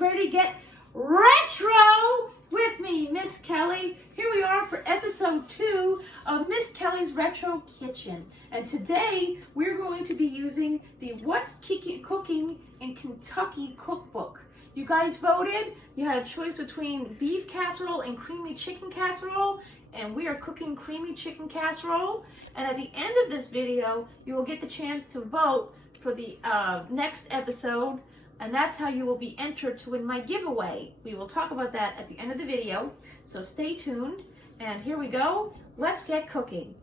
ready to get retro with me, Miss Kelly. Here we are for episode 2 of Miss Kelly's Retro Kitchen. And today we're going to be using the What's Cooking in Kentucky cookbook. You guys voted. You had a choice between beef casserole and creamy chicken casserole. And we are cooking creamy chicken casserole. And at the end of this video, you will get the chance to vote for the next episode. And that's how you will be entered to win my giveaway. We will talk about that at the end of the video. So stay tuned. And here we go. Let's get cooking.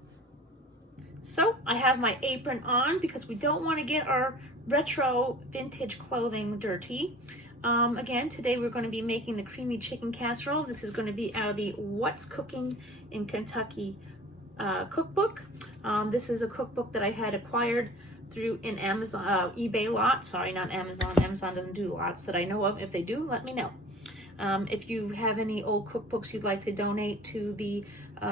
So I have my apron on because we don't want to get our retro vintage clothing dirty. Again, today we're going to be making the creamy chicken casserole. This is going to be out of the What's Cooking in Kentucky cookbook. This is a cookbook that I had acquired through an Amazon, eBay lot. Sorry, not Amazon. Amazon doesn't do lots that I know of. If they do, let me know. If you have any old cookbooks you'd like to donate to the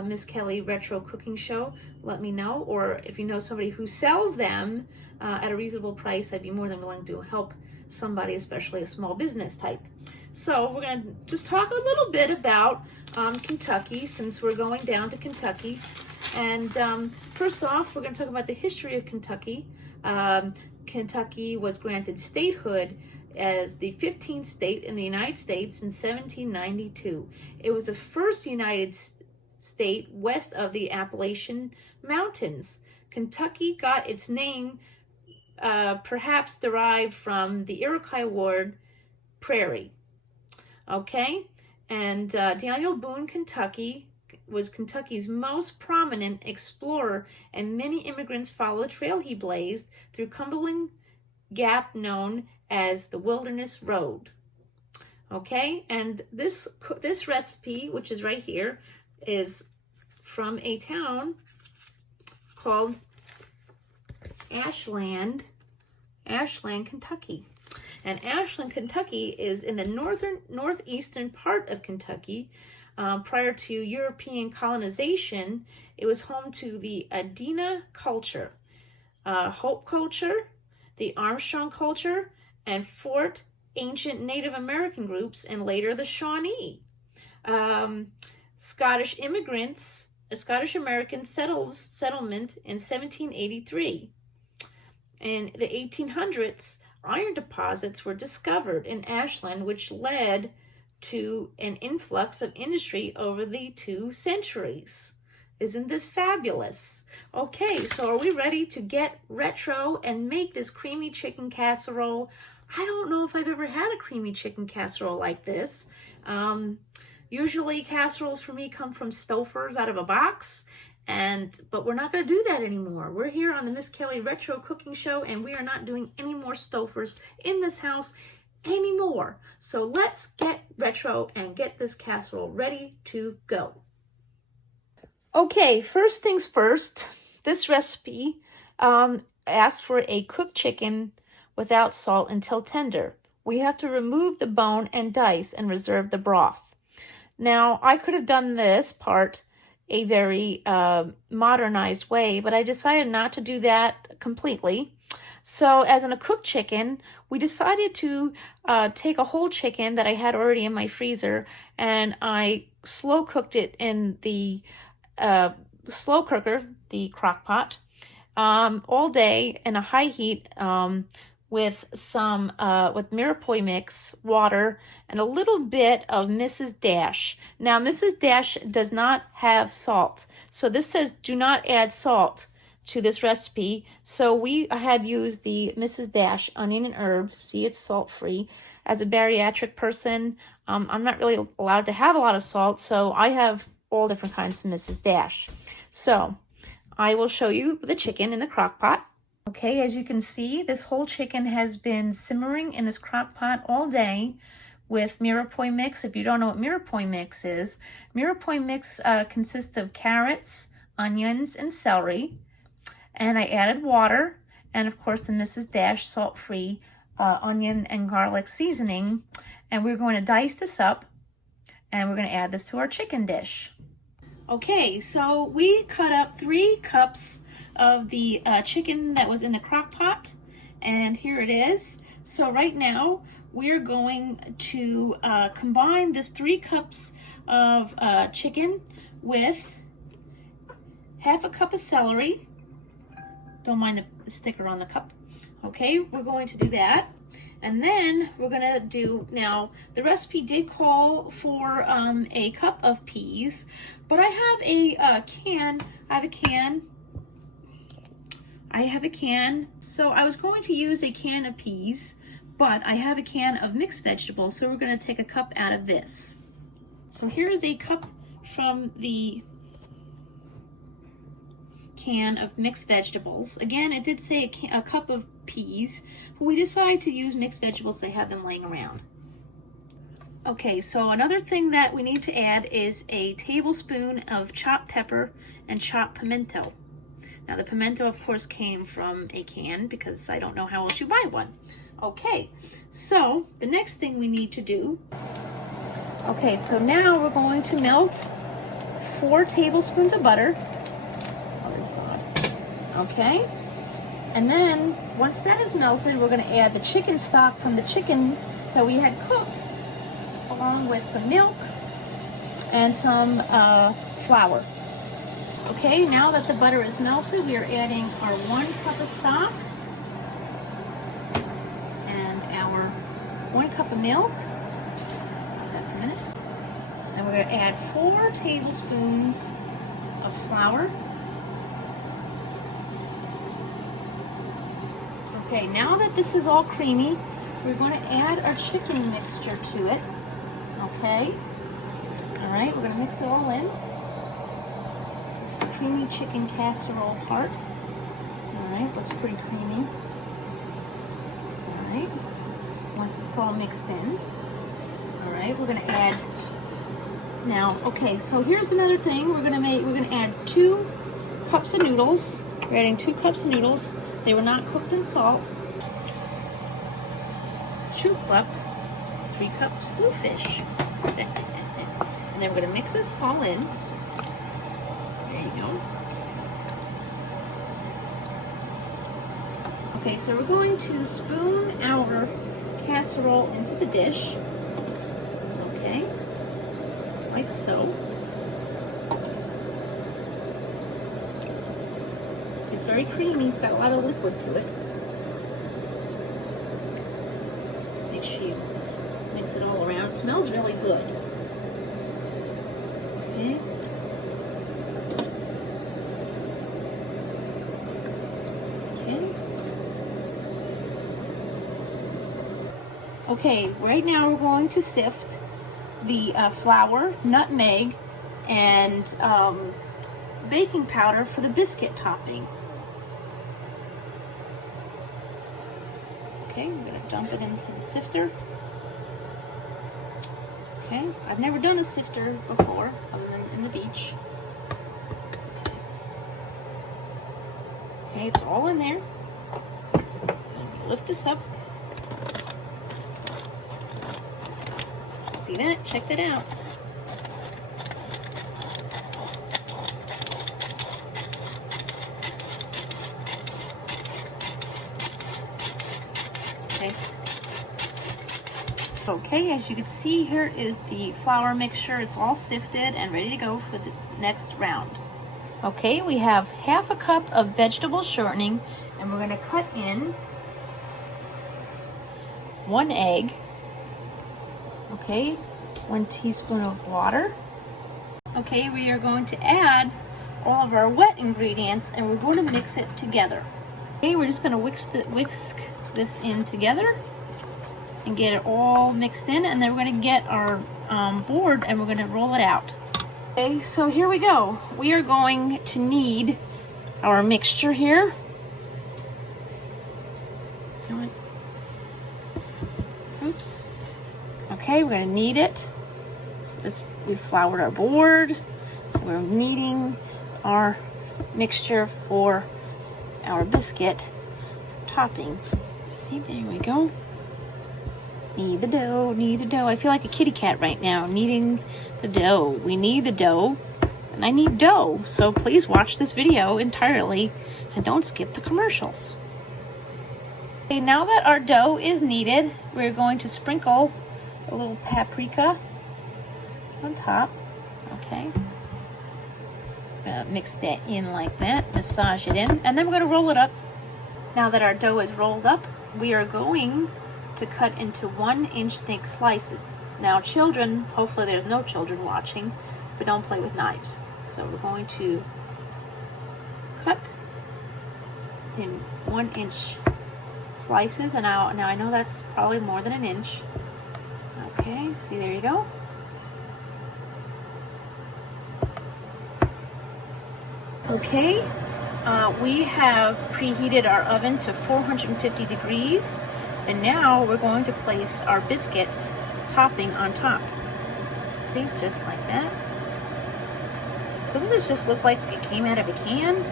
Miss Kelly Retro Cooking Show, let me know. Or if you know somebody who sells them at a reasonable price, I'd be more than willing to help somebody, especially a small business type. So we're going to just talk a little bit about Kentucky, since we're going down to Kentucky. And first off, we're going to talk about the history of Kentucky. Kentucky was granted statehood as the 15th state in the United States in 1792. It was the first United state west of the Appalachian Mountains. Kentucky got its name perhaps derived from the Iroquois word prairie. Okay, and Daniel Boone, Kentucky, was Kentucky's most prominent explorer, and many immigrants followed the trail he blazed through Cumberland Gap, known as the Wilderness Road. Okay, and this recipe, which is right here, is from a town called Ashland, Kentucky. And Ashland, Kentucky is in the northeastern part of Kentucky. Prior to European colonization, it was home to the Adena culture, Hope culture, the Armstrong culture, and 4 ancient Native American groups, and later the Shawnee. Scottish immigrants, a Scottish American settlement in 1783. In the 1800s, iron deposits were discovered in Ashland, which led to an influx of industry over the 2 centuries. Isn't this fabulous? Okay, so are we ready to get retro and make this creamy chicken casserole? I don't know if I've ever had a creamy chicken casserole like this. Usually casseroles for me come from Stouffer's out of a box, but we're not going to do that anymore. We're here on the Miss Kelly Retro Cooking Show, and we are not doing any more Stouffer's in this house anymore. So let's get retro and get this casserole ready to go. Okay, first things first, this recipe asks for a cooked chicken without salt until tender. We have to remove the bone and dice and reserve the broth. Now, I could have done this part a very modernized way, but I decided not to do that completely. So as in a cooked chicken, we decided to take a whole chicken that I had already in my freezer, and I slow cooked it in the slow cooker, the crock pot, all day in a high heat with some with mirepoix mix, water, and a little bit of Mrs. Dash. Now, Mrs. Dash does not have salt, so this says do not add salt to this recipe. So I had used the Mrs. Dash onion and herb. See, it's salt-free. As a bariatric person, I'm not really allowed to have a lot of salt, so I have all different kinds of Mrs. Dash. So I will show you the chicken in the crock pot. Okay, as you can see, this whole chicken has been simmering in this crock pot all day with mirepoix mix. If you don't know what mirepoix mix is, mirepoix mix consists of carrots, onions, and celery. And I added water, and of course the Mrs. Dash salt-free onion and garlic seasoning. And we're going to dice this up, and we're going to add this to our chicken dish. Okay, so we cut up 3 cups of the chicken that was in the crock pot, and here it is. So right now we're going to combine this 3 cups of chicken with half a cup of celery. Don't mind the sticker on the cup. Okay, we're going to do that. And then we're gonna do, now the recipe did call for a cup of peas, but I have a can. So I was going to use a can of peas, but I have a can of mixed vegetables, so we're gonna take a cup out of this. So here's a cup from the can of mixed vegetables. Again, it did say a cup of peas, but we decided to use mixed vegetables. They have them laying around. Okay, so another thing that we need to add is a tablespoon of chopped pepper and chopped pimento. Now the pimento, of course, came from a can because I don't know how else you buy one. Okay, so the next thing we need to do, okay, so now we're going to melt 4 tablespoons of butter. Okay, and then once that is melted, we're going to add the chicken stock from the chicken that we had cooked, along with some milk and some flour. Okay, now that the butter is melted, we are adding our 1 cup of stock and our 1 cup of milk. Stop that for a minute. And we're going to add 4 tablespoons of flour. Okay, now that this is all creamy, we're going to add our chicken mixture to it. Okay, all right, we're going to mix it all in. This is the creamy chicken casserole part. All right, looks pretty creamy. All right, once it's all mixed in, all right, we're going to add now. Okay, so here's another thing we're going to add 2 cups of noodles. We're adding 2 cups of noodles. They were not cooked in salt. 2 cups, 3 cups bluefish. And then we're going to mix this all in. There you go. Okay, so we're going to spoon our casserole into the dish. Okay, like so. It's very creamy. It's got a lot of liquid to it. Make sure you mix it all around. It smells really good. Okay. Okay. Okay, right now we're going to sift the flour, nutmeg, and baking powder for the biscuit topping. Okay, we're going to dump it into the sifter. Okay, I've never done a sifter before, other than in the beach. Okay, it's all in there. Lift this up. See that? Check that out. Okay, as you can see, here is the flour mixture. It's all sifted and ready to go for the next round. Okay, we have half a cup of vegetable shortening, and we're going to cut in 1 egg. Okay, 1 teaspoon of water. Okay, we are going to add all of our wet ingredients, and we're going to mix it together. Okay, we're just going to whisk this in together and get it all mixed in, and then we're going to get our board and we're going to roll it out. Okay, so here we go. We are going to need our mixture here. Oops. Okay, we're going to knead it. We've floured our board. We're kneading our mixture for our biscuit topping. See, there we go. Knead the dough, knead the dough. I feel like a kitty cat right now, kneading the dough. We need the dough, and I need dough. So please watch this video entirely and don't skip the commercials. Okay, now that our dough is kneaded, we're going to sprinkle a little paprika on top. Okay. Mix that in like that, massage it in, and then we're going to roll it up. Now that our dough is rolled up, we are going to cut into 1-inch thick slices. Now children, hopefully there's no children watching, but don't play with knives. So we're going to cut in 1-inch slices, and now I know that's probably more than 1 inch. Okay, see, there you go. Okay, we have preheated our oven to 450 degrees, and now we're going to place our biscuits topping on top. See, just like that. Doesn't this just look like it came out of a can?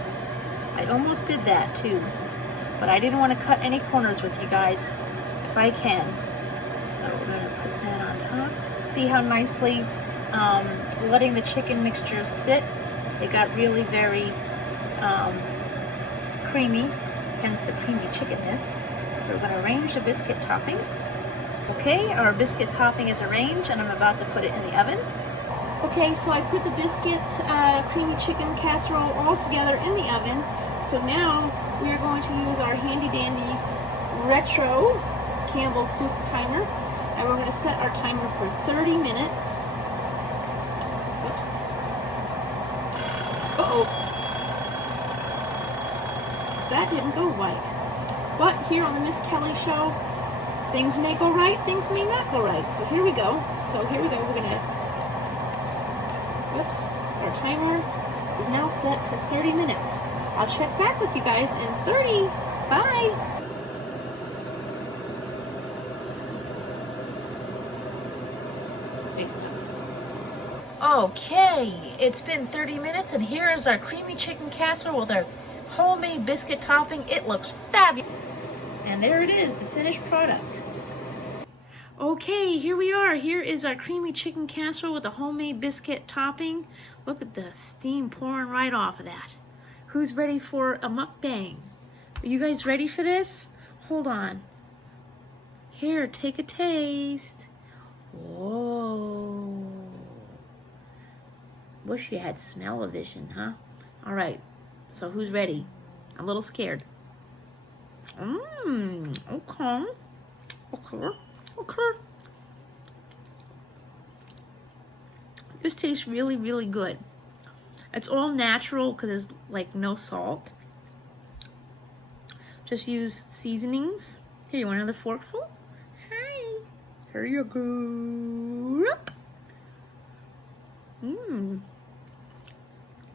I almost did that too, but I didn't want to cut any corners with you guys if I can. So we're going to put that on top. See how nicely letting the chicken mixture sit. It got really very creamy, hence the creamy chickenness. So we're going to arrange the biscuit topping. Okay, our biscuit topping is arranged, and I'm about to put it in the oven. Okay, so I put the biscuits, creamy chicken casserole all together in the oven. So now we are going to use our handy dandy retro Campbell soup timer, and we're going to set our timer for 30 minutes. Oops. Uh-oh. That didn't go right. But here on the Miss Kelly Show, things may go right, things may not go right. So here we go. We're going to, whoops, our timer is now set for 30 minutes. I'll check back with you guys in 30. Bye. Okay, it's been 30 minutes, and here is our creamy chicken casserole with our homemade biscuit topping. It looks fabulous. And there it is, the finished product. Okay, here we are. Here is our creamy chicken casserole with the homemade biscuit topping. Look at the steam pouring right off of that. Who's ready for a mukbang? Are you guys ready for this? Hold on. Here, take a taste. Whoa. Wish you had smell-o-vision, huh? All right, so who's ready? I'm a little scared. Okay. This tastes really, really good. It's all natural because there's like no salt. Just use seasonings. Here, you want another forkful? Hi. Here you go.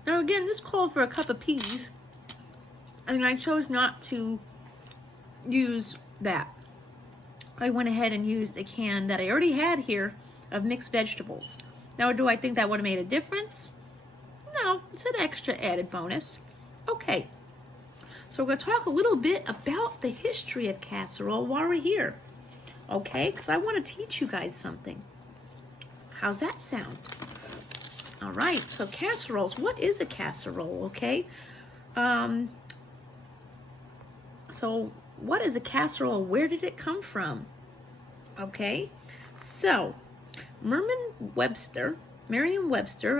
Now again, this called for a cup of peas, and I chose not to use that. I went ahead and used a can that I already had here of mixed vegetables. Now, do I think that would have made a difference? No, it's an extra added bonus. Okay, so we're going to talk a little bit about the history of casserole while we're here. Okay, because I want to teach you guys something. How's that sound? All right, so casseroles. What is a casserole, okay? So what is a casserole? Where did it come from? Okay, so Merriam-Webster,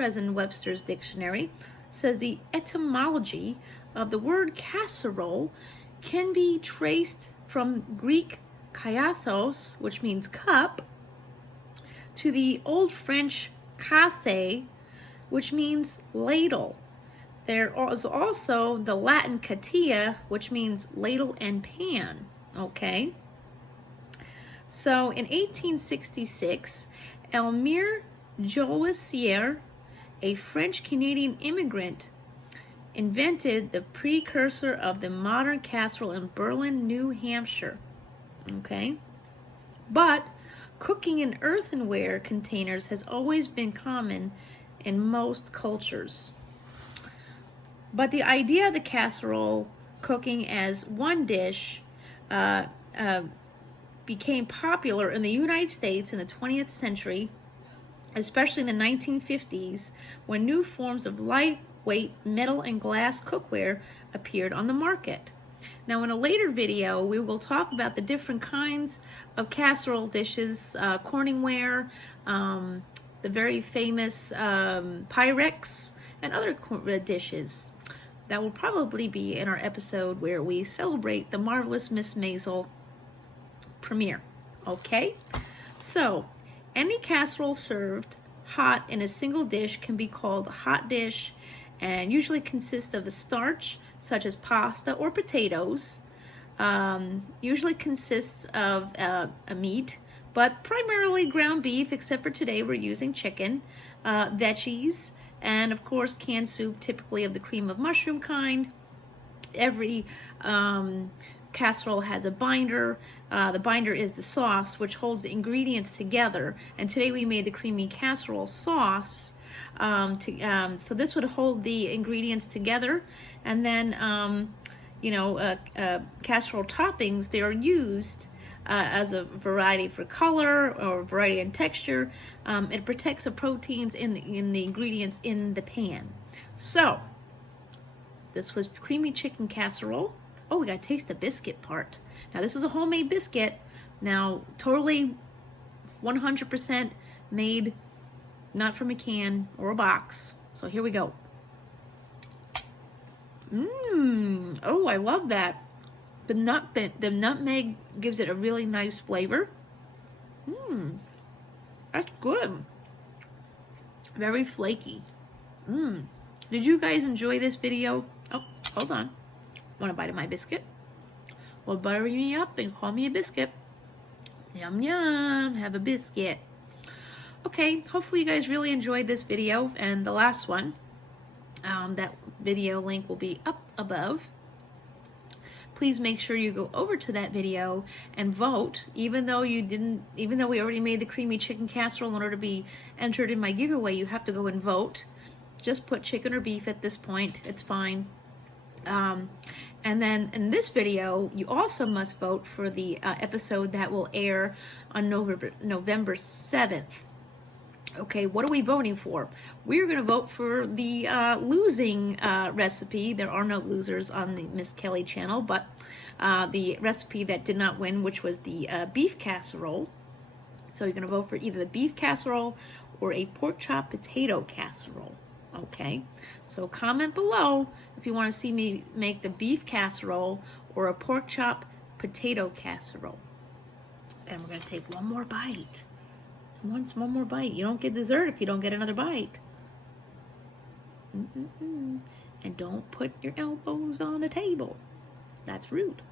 as in Webster's dictionary, says the etymology of the word casserole can be traced from Greek kaiathos, which means cup, to the Old French casse, which means ladle. There is also the Latin catia, which means ladle and pan, okay? So in 1866, Elmire Jolissier, a French-Canadian immigrant, invented the precursor of the modern casserole in Berlin, New Hampshire, okay? But cooking in earthenware containers has always been common in most cultures. But the idea of the casserole cooking as one dish became popular in the United States in the 20th century, especially in the 1950s, when new forms of lightweight metal and glass cookware appeared on the market. Now in a later video, we will talk about the different kinds of casserole dishes, Corningware, the very famous Pyrex, and other dishes. That will probably be in our episode where we celebrate the Marvelous Miss Maisel premiere. Okay? So, any casserole served hot in a single dish can be called a hot dish, and usually consists of a starch such as pasta or potatoes. Usually consists of a meat, but primarily ground beef, except for today we're using chicken, veggies, and of course canned soup, typically of the cream of mushroom kind. Every casserole has a binder. The binder is the sauce, which holds the ingredients together. And today we made the creamy casserole sauce. So this would hold the ingredients together. And then, casserole toppings, they are used as a variety for color or variety in texture. It protects the proteins in the ingredients in the pan. So, this was creamy chicken casserole. Oh, we gotta taste the biscuit part. Now this was a homemade biscuit. Now totally 100% made, not from a can or a box. So here we go. Oh, I love that. The nutmeg gives it a really nice flavor. That's good. Very flaky. Did you guys enjoy this video? Oh, hold on. Want a bite of my biscuit? Well, butter me up and call me a biscuit. Yum, yum. Have a biscuit. Okay, hopefully you guys really enjoyed this video and the last one. That video link will be up above. Please make sure you go over to that video and vote, even though we already made the creamy chicken casserole. In order to be entered in my giveaway, you have to go and vote. Just put chicken or beef at this point, it's fine. And then in this video, you also must vote for the episode that will air on November 7th. Okay, what are we voting for? We're going to vote for the losing recipe. There are no losers on the Miss Kelly channel, but the recipe that did not win, which was the beef casserole. So you're going to vote for either the beef casserole or a pork chop potato casserole. Okay, so comment below if you want to see me make the beef casserole or a pork chop potato casserole. And we're going to take one more bite. Who wants one more bite? You don't get dessert if you don't get another bite. And don't put your elbows on the table. That's rude.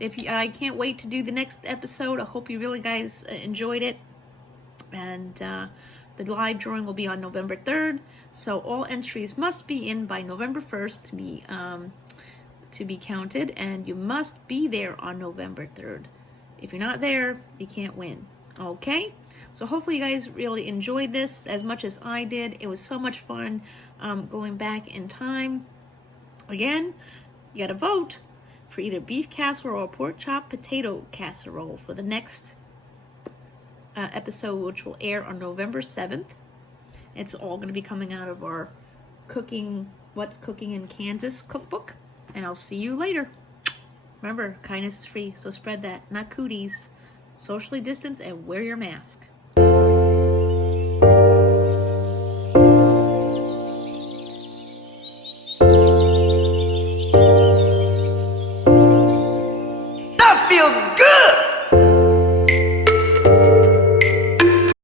I can't wait to do the next episode. I hope you really guys enjoyed it. And the live drawing will be on November 3rd. So all entries must be in by November 1st to be counted. And you must be there on November 3rd. If you're not there, you can't win. Okay, so hopefully you guys really enjoyed this as much as I did. It was so much fun going back in time. Again, you got to vote for either beef casserole or pork chop potato casserole for the next episode, which will air on November 7th. It's all going to be coming out of our What's Cooking in Kansas cookbook. And I'll see you later. Remember, kindness is free, so spread that, not cooties. Socially distance and wear your mask. I feel good.